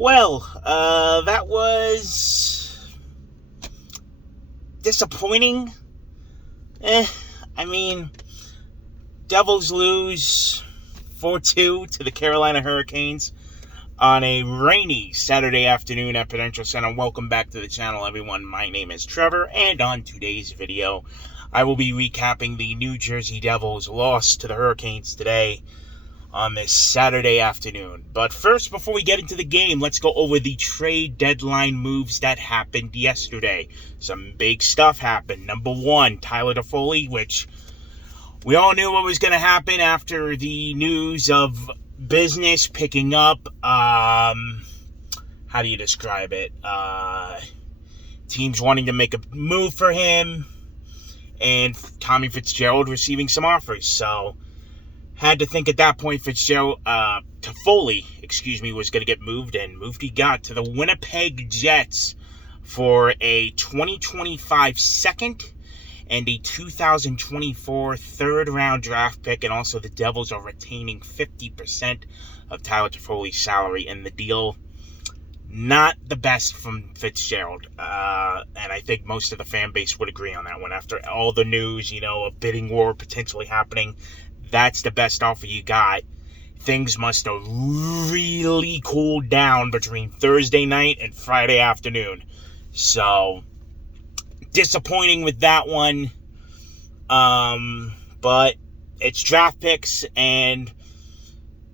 That was disappointing. I mean, Devils lose 4-2 to the Carolina Hurricanes on a rainy Saturday afternoon at Prudential Center. Welcome back to the channel, everyone. My name is Trevor, and on today's video, I will be recapping the New Jersey Devils' loss to the Hurricanes today on this Saturday afternoon. But first, before we get into the game, let's go over the trade deadline moves that happened yesterday. Some big stuff happened. Number one, Tyler Toffoli, which we all knew what was going to happen after the news of business picking up. How do you describe it? Teams wanting to make a move for him, and Tommy Fitzgerald receiving some offers. So had to think at that point Toffoli, was going to get moved, and moved he got to the Winnipeg Jets for a 2025 second and a 2024 third-round draft pick, and also the Devils are retaining 50% of Tyler Toffoli's salary in the deal. Not the best from Fitzgerald, and I think most of the fan base would agree on that one. After all the news, a bidding war potentially happening, that's the best offer you got. Things must have really cooled down between Thursday night and Friday afternoon. So, disappointing with that one. But it's draft picks, and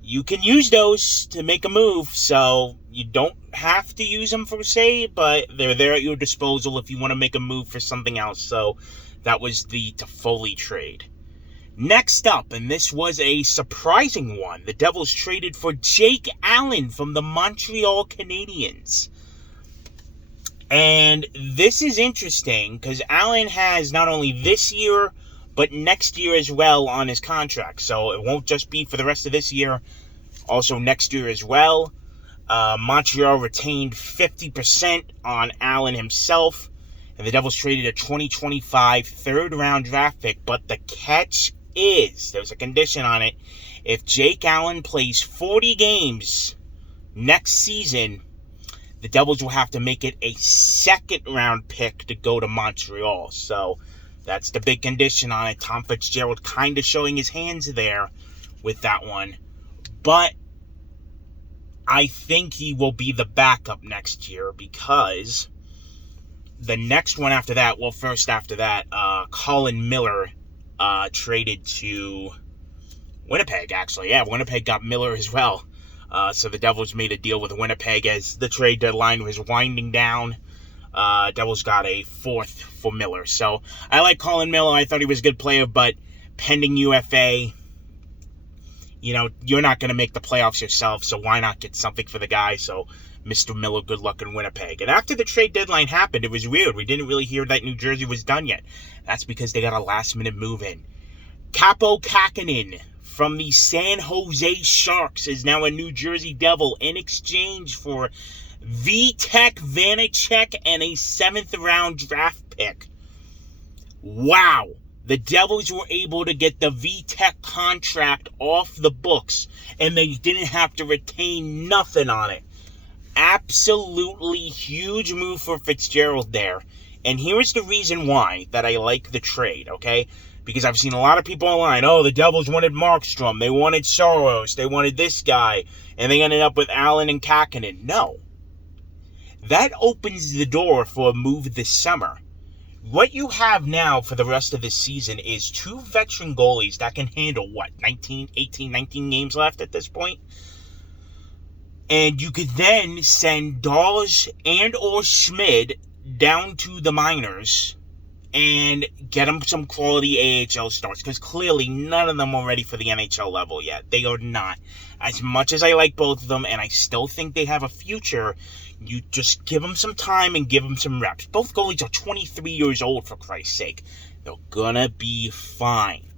you can use those to make a move. So, you don't have to use them per se, but they're there at your disposal if you want to make a move for something else. So, that was the Toffoli trade. Next up, and this was a surprising one, the Devils traded for Jake Allen from the Montreal Canadiens. And this is interesting because Allen has not only this year, but next year as well on his contract. So it won't just be for the rest of this year, also next year as well. Montreal retained 50% on Allen himself, and the Devils traded a 2025 third-round draft pick. But the catch is, there's a condition on it. If Jake Allen plays 40 games next season, the Devils will have to make it a second-round pick to go to Montreal. So that's the big condition on it. Tom Fitzgerald kind of showing his hands there with that one. But I think he will be the backup next year, because the next one after that, Colin Miller traded to Winnipeg, actually. Yeah, Winnipeg got Miller as well. So the Devils made a deal with Winnipeg as the trade deadline was winding down. Devils got a fourth for Miller. So I like Colin Miller. I thought he was a good player, but pending UFA, you're not going to make the playoffs yourself, so why not get something for the guy? So Mr. Miller, good luck in Winnipeg. And after the trade deadline happened, it was weird. We didn't really hear that New Jersey was done yet. That's because they got a last-minute move in. Kaapo Kähkönen from the San Jose Sharks is now a New Jersey Devil in exchange for Vitek Vanacek and a 7th-round draft pick. Wow. The Devils were able to get the Vitek contract off the books, and they didn't have to retain nothing on it. Absolutely huge move for Fitzgerald there. And here's the reason why that I like the trade, okay? Because I've seen a lot of people online, the Devils wanted Markstrom, they wanted Soros, they wanted this guy, and they ended up with Allen and Kähkönen. No. That opens the door for a move this summer. What you have now for the rest of this season is 2 veteran goalies that can handle, 19 games left at this point? And you could then send Dawes and or Schmid down to the minors and get them some quality AHL starts, because clearly none of them are ready for the NHL level yet. They are not. As much as I like both of them, and I still think they have a future, you just give them some time and give them some reps. Both goalies are 23 years old, for Christ's sake. They're gonna be fine.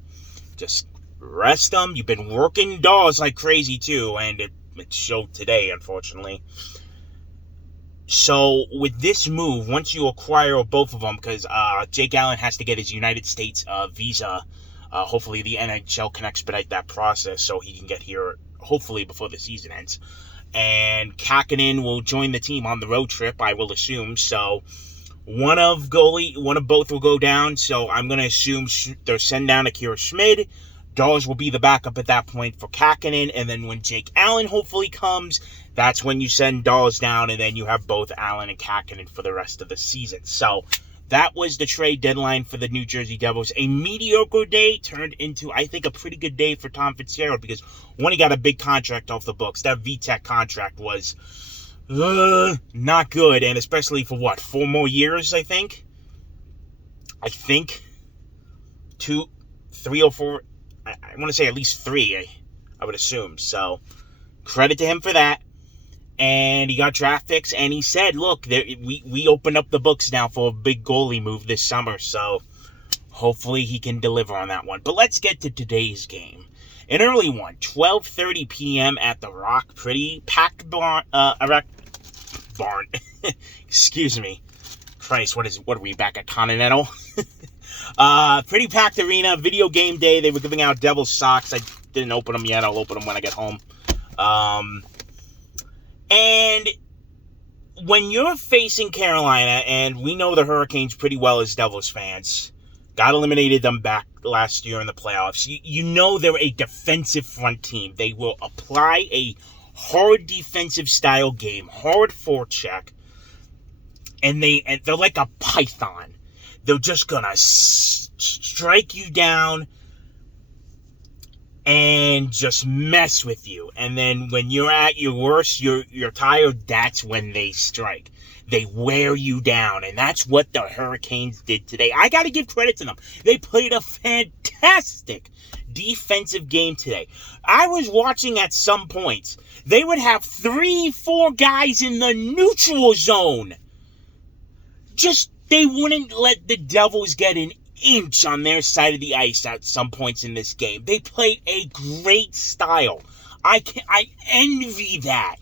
Just rest them. You've been working Dawes like crazy too, and it showed today, unfortunately. So, with this move, once you acquire both of them, because Jake Allen has to get his United States visa, hopefully the NHL can expedite that process so he can get here, hopefully before the season ends. and Kakkonen will join the team on the road trip, I will assume. So one of both will go down. So I'm going to assume they'll send down Akira Schmid. Dawes will be the backup at that point for Kakkonen, and then when Jake Allen hopefully comes, that's when you send Dawes down, and then you have both Allen and Kakkonen for the rest of the season. So that was the trade deadline for the New Jersey Devils. A mediocre day turned into, I think, a pretty good day for Tom Fitzgerald, because when he got a big contract off the books, that VTech contract was not good, and especially for 4 more years, I think? 2, 3 or 4... I want to say at least 3, I would assume. So, credit to him for that. And he got draft picks, and he said, look, we open up the books now for a big goalie move this summer. So, hopefully he can deliver on that one. But let's get to today's game. An early one, 12:30 p.m. at the Rock. Pretty packed barn. Excuse me. Christ, what are we, back at Continental? Pretty packed arena, video game day. They were giving out Devil socks. I didn't open them yet. I'll open them when I get home. And when you're facing Carolina, and we know the Hurricanes pretty well as Devils fans, got eliminated them back last year in the playoffs. You know they're a defensive front team. They will apply a hard defensive style game, hard forecheck, and they're like a python. They're just going to strike you down and just mess with you. And then when you're at your worst, you're tired, that's when they strike. They wear you down. And that's what the Hurricanes did today. I got to give credit to them. They played a fantastic defensive game today. I was watching at some points. They would have 3-4 guys in the neutral zone. They wouldn't let the Devils get an inch on their side of the ice at some points in this game. They played a great style. I envy that.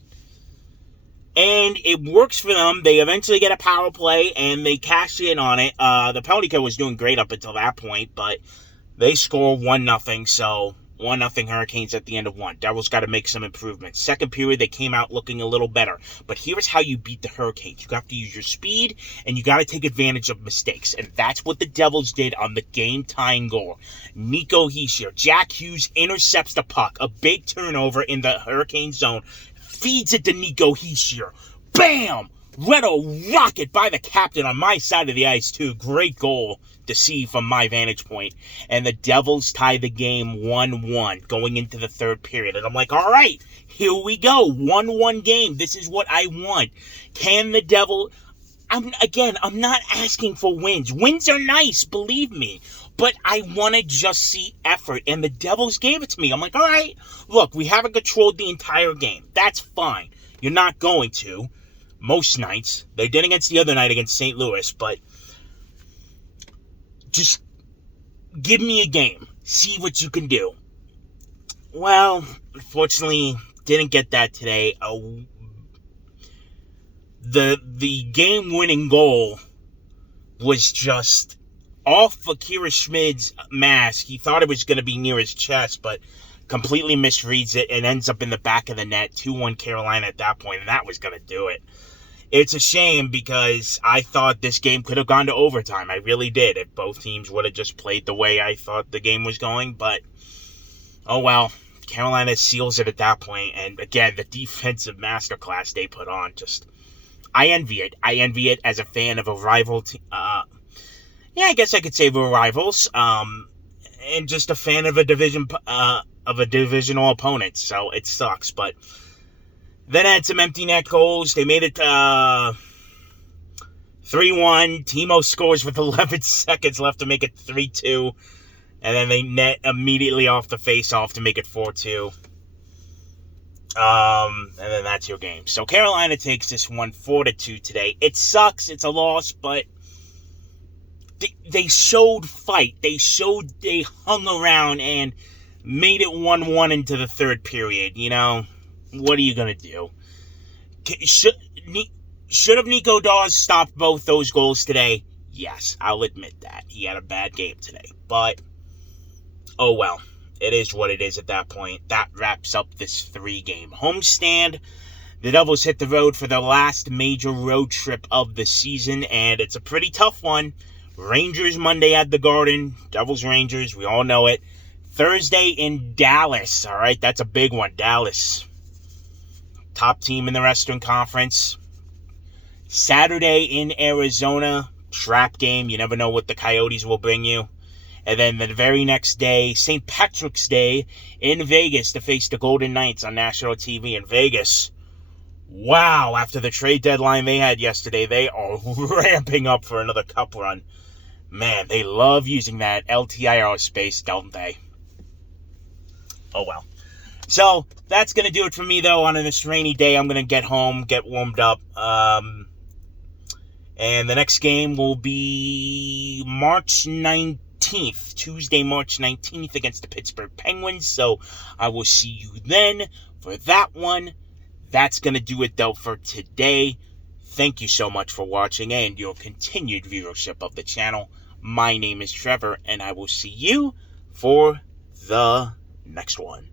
And it works for them. They eventually get a power play, and they cash in on it. The penalty kill was doing great up until that point, but they score 1-0, so 1-0 Hurricanes at the end of 1. Devils got to make some improvements. Second period, they came out looking a little better. But here's how you beat the Hurricanes. You have to use your speed, and you got to take advantage of mistakes. And that's what the Devils did on the game-tying goal. Nico Hischier. Jack Hughes intercepts the puck. A big turnover in the Hurricane zone. Feeds it to Nico Hischier. Bam! Let a rocket by the captain on my side of the ice, too. Great goal to see from my vantage point. And the Devils tie the game 1-1 going into the third period. And I'm like, all right, here we go. 1-1 game. This is what I want. Can the Devil... I'm not asking for wins. Wins are nice, believe me. But I want to just see effort. And the Devils gave it to me. I'm like, all right, look, we haven't controlled the entire game. That's fine. You're not going to. Most nights. They did against the other night against St. Louis, but just give me a game. See what you can do. Well, unfortunately, didn't get that today. The game-winning goal was just off Akira Schmid's mask. He thought it was going to be near his chest, but completely misreads it and ends up in the back of the net. 2-1 Carolina at that point, and that was going to do it. It's a shame because I thought this game could have gone to overtime. I really did, if both teams would have just played the way I thought the game was going. But, oh well, Carolina seals it at that point. And again, the defensive masterclass they put on, just, I envy it. I envy it as a fan of a rival team. I guess I could say we're rivals. And just a fan of a divisional opponent. So it sucks, but... Then had some empty net goals. They made it 3-1. Timo scores with 11 seconds left to make it 3-2. And then they net immediately off the face-off to make it 4-2. And then that's your game. So Carolina takes this one 4-2 today. It sucks. It's a loss, but they showed fight. They hung around and made it 1-1 into the third period, you know. What are you going to do? Should have Nico Daws stopped both those goals today? Yes, I'll admit that. He had a bad game today. But, oh well. It is what it is at that point. That wraps up this 3-game homestand. The Devils hit the road for their last major road trip of the season, and it's a pretty tough one. Rangers Monday at the Garden. Devils Rangers, we all know it. Thursday in Dallas, all right? That's a big one, Dallas. Top team in the Western Conference. Saturday in Arizona, trap game. You never know what the Coyotes will bring you. And then the very next day, St. Patrick's Day in Vegas to face the Golden Knights on national TV in Vegas. Wow, after the trade deadline they had yesterday, they are ramping up for another cup run. Man, they love using that LTIR space, don't they? Oh, well. So, that's going to do it for me, though, on this rainy day. I'm going to get home, get warmed up. And the next game will be March 19th, Tuesday, March 19th against the Pittsburgh Penguins. So, I will see you then for that one. That's going to do it, though, for today. Thank you so much for watching and your continued viewership of the channel. My name is Trevor, and I will see you for the next one.